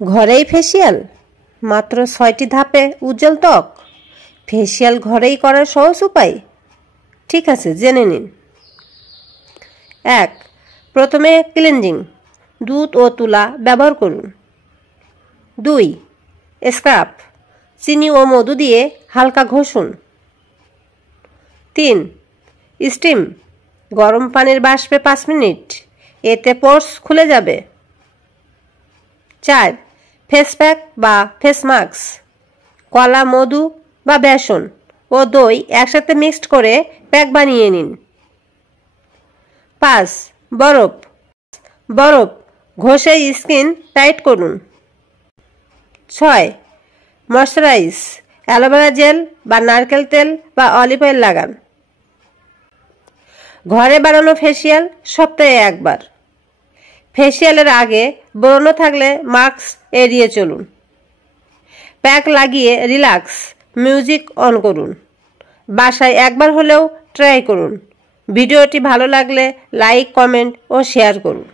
ঘরেই ফেসিয়াল, মাত্র ৬টি ধাপে উজ্জ্বল ত্বক। ফেসিয়াল ঘরেই করার সহজ উপায়। ঠিক আছে, জেনে নিন। ১. প্রথমে ক্লিনজিং, দুধ ও তুলা ব্যবহার করুন। ২. স্ক্রাব, চিনি ও মধু দিয়ে হালকা ঘষুন। ৩. স্টিম, গরম পানির বাষ্পে ৫ মিনিট, এতে পোর্স খুলে যাবে। ৪. ফেস প্যাক বা ফেস মাস্ক, কলা, মধু বা বেসন ও দই একসাথে মিক্সড করে প্যাক বানিয়ে নিন। ৫. বরফ ঘষে স্কিন টাইট করুন। ৬. ময়শ্চারাইজ, অ্যালোভেরা জেল বা নারকেল তেল বা অলিভ অয়েল লাগান। ঘরে বানানো ফেসিয়াল সপ্তাহে একবার। ফেসিয়ালের আগে ব্রণ থাকলে মাস্ক এড়িয়ে চলুন। প্যাক লাগিয়ে রিল্যাক্স, মিউজিক অন করুন। বাসায় একবার হলেও ট্রাই করুন। ভিডিওটি ভালো লাগলে লাইক, কমেন্ট ও শেয়ার করুন।